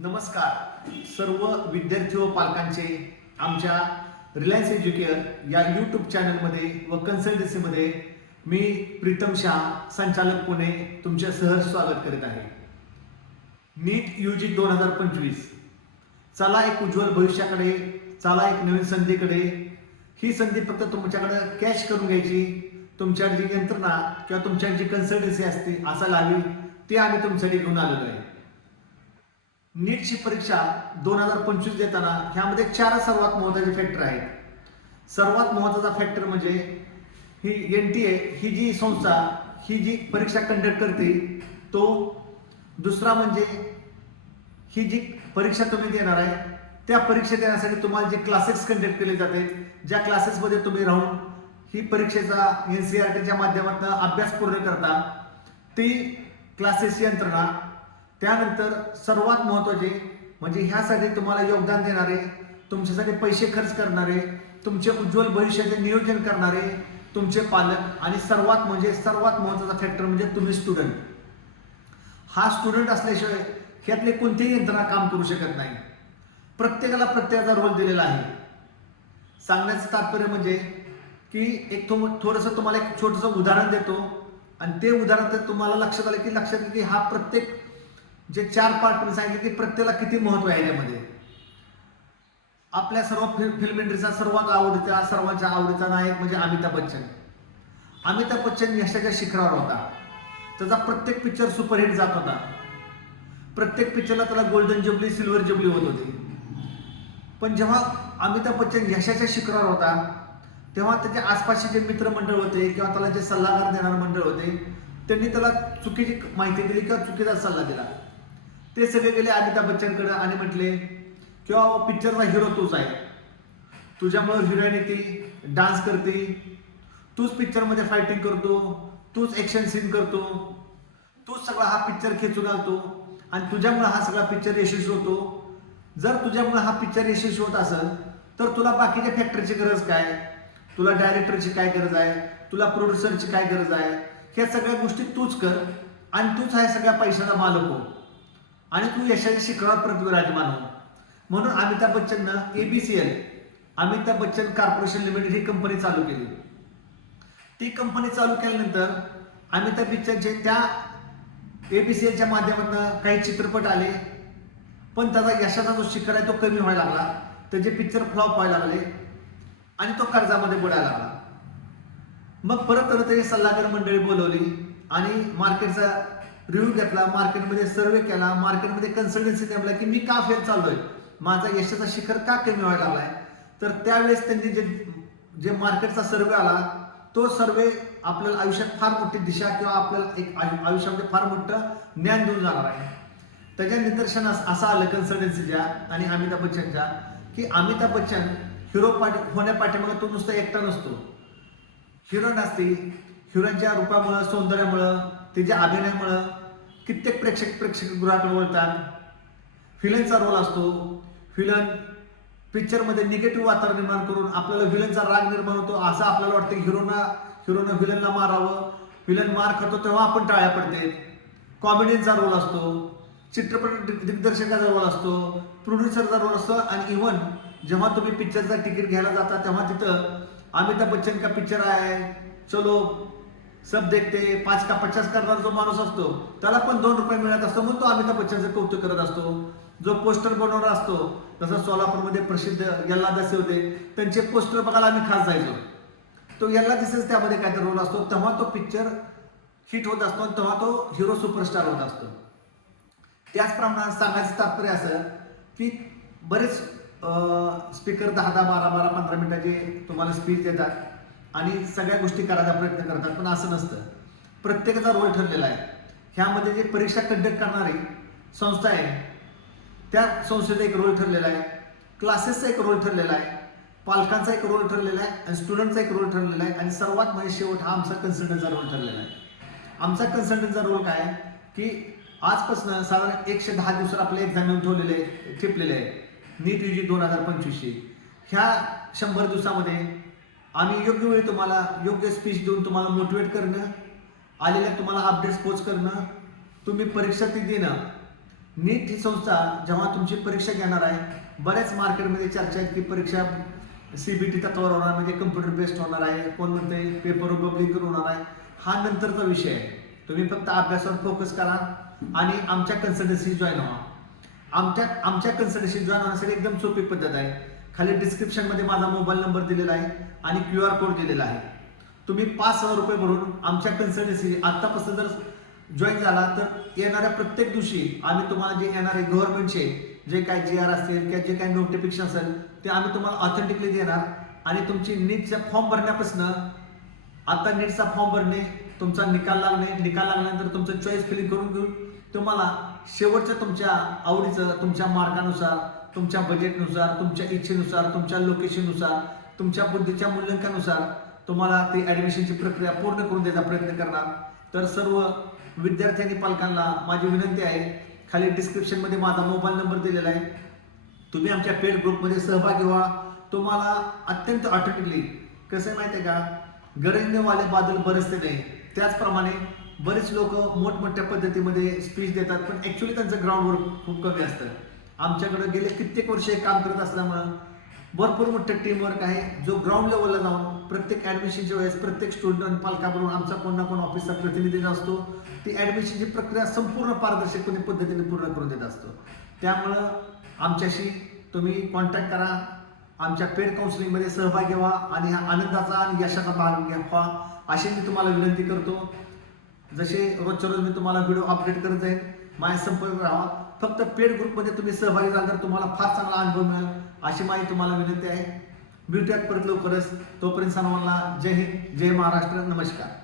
नमस्कार. सर्व विद्यार्थी व पालकांचे आमच्या रिलायन्स एज्युकेअर या यूट्यूब चॅनलमध्ये व कन्सल्टन्सीमध्ये मी प्रीतम शाह संचालक पुणे तुमचे सहज स्वागत करीत आहे. नीट यू जी दोन हजार पंचवीस. चला एक उज्ज्वल भविष्याकडे चला एक नवीन संधीकडे. ही संधी फक्त तुमच्याकडे कॅश करून घ्यायची तुमच्या जी यंत्रणा किंवा तुमच्या जी कन्सल्टन्सी असते असायला हवी ती आम्ही तुमच्यासाठी घेऊन आलेलो आहे. नीटची परीक्षा दोन हजार पंचवीस देताना ह्यामध्ये चार सर्वात महत्त्वाचे फॅक्टर आहेत. सर्वात महत्त्वाचा फॅक्टर म्हणजे ही एन टी ए ही जी संस्था ही जी परीक्षा कंडक्ट करते तो दुसरा म्हणजे ही जी परीक्षा तुम्ही देणार आहे त्या परीक्षा देण्यासाठी तुम्हाला जे क्लासेस कंडक्ट केले जाते ज्या क्लासेसमध्ये तुम्ही राहून ही परीक्षेचा एन सी आर टीच्या माध्यमातून अभ्यास पूर्ण करता ती क्लासेसची यंत्रणा त्यानंतर सर्वात महत्त्वाचे म्हणजे ह्यासाठी तुम्हाला योगदान देणारे तुमच्यासाठी पैसे खर्च करणारे तुमचे उज्ज्वल भविष्याचे नियोजन करणारे तुमचे पालक आणि सर्वात म्हणजे सर्वात महत्त्वाचा फॅक्टर म्हणजे तुम्ही स्टुडंट हा स्टुडंट असल्याशिवाय ह्यातले कोणतीही यंत्रणा काम करू शकत नाही. प्रत्येकाला प्रत्येकाचा रोल दिलेला आहे. सांगण्याचं तात्पर्य म्हणजे की एक थो थोडंसं तुम्हाला एक छोटंसं उदाहरण देतो. आणि ते उदाहरण तर तुम्हाला लक्षात आलं की लक्षात येईल की हा प्रत्येक जे चार पार्ट मी सांगितले की प्रत्येकाला किती महत्त्व आहे यामध्ये आपल्या सर्व फिल्म फिल्म इंडस्ट्रीचा सर्वात आवडीचा सर्वांच्या आवडीचा नायक म्हणजे अमिताभ बच्चन. अमिताभ बच्चन यशाच्या शिखरावर होता. त्याचा प्रत्येक पिक्चर सुपरहिट जात होता. प्रत्येक पिक्चरला त्याला गोल्डन जुबली सिल्वर जुबली होत होती. पण जेव्हा अमिताभ बच्चन यशाच्या शिखरावर होता तेव्हा त्याच्या आसपासचे जे मित्रमंडळ होते किंवा त्याला जे सल्लागार देणारे मंडळ होते त्यांनी त्याला चुकीची माहिती दिली किंवा चुकीचा सल्ला दिला. ते सगळे गेले अमिताभ बच्चनकडे आणि म्हटले किंवा पिक्चरचा हिरो तूच आहे. तुझ्यामुळे हिरोईन येते डान्स करते. तूच पिक्चरमध्ये फायटिंग करतो तूच ॲक्शन सीन करतो. तूच सगळा हा पिक्चर खेचून घालतो. आणि तुझ्यामुळे हा सगळा पिक्चर यशस्वी होतो. जर तुझ्यामुळे हा पिक्चर यशस्वी होत असेल तर तुला बाकीच्या फॅक्टरीची गरज काय? तुला डायरेक्टरची काय गरज आहे? तुला प्रोड्युसरची काय गरज आहे? ह्या सगळ्या गोष्टी तूच कर. आणि तूच हा सगळ्या पैशाचा मालक हो. आणि तू यशाच्या शिखरावर परत हो म्हणून Amitabh बच्चननं ABCL Amitabh Bachchan corporation limited ही कंपनी चालू केली. ती कंपनी चालू केल्यानंतर अमिताभ बच्चनचे त्या एबीसीएलच्या माध्यमातून काही चित्रपट आले. पण त्याचा यशाचा जो शिखर आहे तो कमी व्हायला लागला. त्याचे पिक्चर फ्लॉप व्हायला लागले. आणि तो कर्जामध्ये बुडायला लागला. मग परत परत त्याची सल्लागार मंडळी बोलवली आणि मार्केटचा रिव्ह्यू घेतला मार्केटमध्ये सर्वे केला मार्केटमध्ये कन्सल्टन्सी नेमला की मी का फेल चाललोय? माझा यशाचा शिखर का कमी व्हायला लागलाय? तर त्यावेळेस त्यांनी जे जे मार्केटचा सर्वे आला तो सर्वे आपल्याला आयुष्यात फार मोठी दिशा किंवा आपल्याला एक आयु- आयुष्यामध्ये फार मोठं ज्ञान देऊन जाणार आहे. त्याच्या निदर्शनास असं आलं कन्सल्टन्सीच्या आणि अमिताभ बच्चनच्या की अमिताभ बच्चन हिरो पाठी होण्यापाठीमागे तो नुसता एकटा नसतो. हिरोईन असते हिरोईनच्या रूपामुळं सौंदर्यामुळं त्याच्या अभिनयामुळं कित्येक प्रेक्षक प्रेक्षक गृहाकडे वळतात. फिलनचा रोल असतो. फिलन पिक्चरमध्ये निगेटिव्ह वातावरण निर्माण करून आपल्याला व्हिलनचा राग निर्माण होतो असं आपल्याला वाटतं की हिरोना हिरोनं व्हिलनला मारावं. व्हिलन मार खातो तेव्हा आपण टाळ्या पडते. कॉमेडियनचा रोल असतो. चित्रपट दिग्दर्शकाचा रोल असतो. प्रोड्युसरचा रोल असतो. आणि इव्हन जेव्हा तुम्ही पिक्चरचा तिकीट घ्यायला जाता तेव्हा तिथं अमिताभ बच्चन का पिक्चर आहे. चलो सब देखते पाच का पचास करणारा जो माणूस असतो त्याला पण दोन रुपये मिळत असतो म्हणून तो अमिताभ बच्चनचं कौतुक करत असतो. जो पोस्टर बनवणार असतो जसं सोलापूरमध्ये प्रसिद्ध यल्ला दसे होते त्यांचे पोस्टर बघायला आम्ही खास जायचो. तो यल्ला दिसेच त्यामध्ये काहीतरी रोल असतो तेव्हा तो पिक्चर हिट होत असतो आणि तेव्हा तो हिरो सुपरस्टार होत असतो. त्याचप्रमाणे सांगायचं तात्पर्य असं की बरेच स्पीकर दहा दहा बारा बारा पंधरा मिनिटाचे तुम्हाला स्पीच देतात. आणि सगळ्या गोष्टी करायचा प्रयत्न करतात पण असं नसतं. प्रत्येकाचा रोल ठरलेला आहे. ह्यामध्ये जे परीक्षा कंडक्ट करणारी संस्था आहे त्या संस्थेचा एक रोल ठरलेला आहे. क्लासेसचा एक रोल ठरलेला आहे. पालकांचा एक रोल ठरलेला आहे आणि स्टुडंटचा एक रोल ठरलेला आहे. आणि सर्वात म्हणजे शेवट हा आमचा कन्सल्टंटचा रोल ठरलेला आहे. आमचा कन्सल्टंटचा रोल काय आहे? की आजपासून साधारण एकशे दहा दिवसात आपले एक्झाम येऊन ठेवलेले आहे ठेपलेले आहे नीट यू जी दोन हजार पंचवीसशे ह्या शंभर दिवसामध्ये आम्ही योग्य वेळी तुम्हाला योग्य स्पीच देऊन तुम्हाला मोटिवेट करणं आलेल्या तुम्हाला अपडेट्स पोच करणं तुम्ही परीक्षा ती देणं. नीट ही संस्था जेव्हा तुमची परीक्षा घेणार आहे बऱ्याच मार्केटमध्ये चर्चा आहे की परीक्षा सी बी टी तत्वावर होणार म्हणजे कम्प्युटर बेस्ड होणार आहे कोण म्हणते पेपर बबलिंग करून होणार आहे हा नंतरचा विषय आहे. तुम्ही फक्त अभ्यासावर फोकस करा आणि आमच्या कन्सल्टन्सी जॉईन व्हा. आमच्या आमच्या कन्सल्टन्सी जॉईन होण्यासाठी एकदम सोपी पद्धत आहे. खाली डिस्क्रिप्शनमध्ये माझा मोबाईल नंबर दिलेला आहे आणि क्यू आर कोड दिलेला आहे. तुम्ही पाच हजार रुपये भरून आमच्या कन्सल्टन्सी आत्तापासून जर जॉईन झाला तर येणाऱ्या प्रत्येक दिवशी आम्ही तुम्हाला जे येणारे गव्हर्नमेंटचे जे काय जी आर असेल किंवा जे काही नोटिफिकेशन असेल ते आम्ही तुम्हाला ऑथेंटिकली देणार. आणि तुमची नीटचा फॉर्म भरण्यापासून आता नीटचा फॉर्म भरणे तुमचा निकाल लागणे निकाल लागल्यानंतर तुमचं चॉईस फिलिंग करून घेऊन तुम्हाला शेवटच्या तुमच्या आवडीचं तुमच्या मार्कानुसार तुमच्या बजेटनुसार तुमच्या इच्छेनुसार तुमच्या लोकेशननुसार तुमच्या बुद्धीच्या मूल्यांकनानुसार तुम्हाला ती ॲडमिशनची प्रक्रिया पूर्ण करून द्यायचा प्रयत्न करणार. तर सर्व विद्यार्थी आणि पालकांना माझी विनंती आहे खाली डिस्क्रिप्शनमध्ये माझा मोबाईल नंबर दिलेला आहे. तुम्ही आमच्या पेड ग्रुपमध्ये सहभागी व्हा. तुम्हाला अत्यंत ऑटोमॅटिकली कसं आहे माहिती आहे का? गरजने बादल बरेचसे नाही. त्याचप्रमाणे बरेच लोक मोठमोठ्या पद्धतीमध्ये स्पीच देतात पण ॲक्च्युली त्यांचं ग्राउंड वर्क खूप कमी असतं. आमच्याकडे गेले कित्येक वर्ष हे काम करत असल्यामुळं भरपूर मोठं टीमवर्क आहे जो ग्राउंड लेवलला जाऊन प्रत्येक ॲडमिशनच्या वेळेस प्रत्येक स्टुडंट पालकाबरोबर आमचा कोण ना कोण ऑफिसचा प्रतिनिधी असतो ती ॲडमिशनची प्रक्रिया संपूर्ण पारदर्शकपणे पद्धतीने पूर्ण करून देत असतो. त्यामुळं आमच्याशी तुम्ही कॉन्टॅक्ट करा आमच्या पेड काउन्सिलिंगमध्ये सहभागी व्हा आणि हा आनंदाचा आणि यशाचा भाग घ्या अशी मी तुम्हाला विनंती करतो. जसे रोजच्या रोज मी तुम्हाला व्हिडिओ अपडेट करत जाईन माझ्या संपर्क राहा. फक्त पेड ग्रुपमध्ये तुम्ही सहभागी झाला तर तुम्हाला फार चांगला अनुभव मिळेल. अशी माझी तुम्हाला विनंती आहे. भेटूयात परत लवकरच. तोपर्यंत सर्वांना जय हिंद जय महाराष्ट्र. नमस्कार.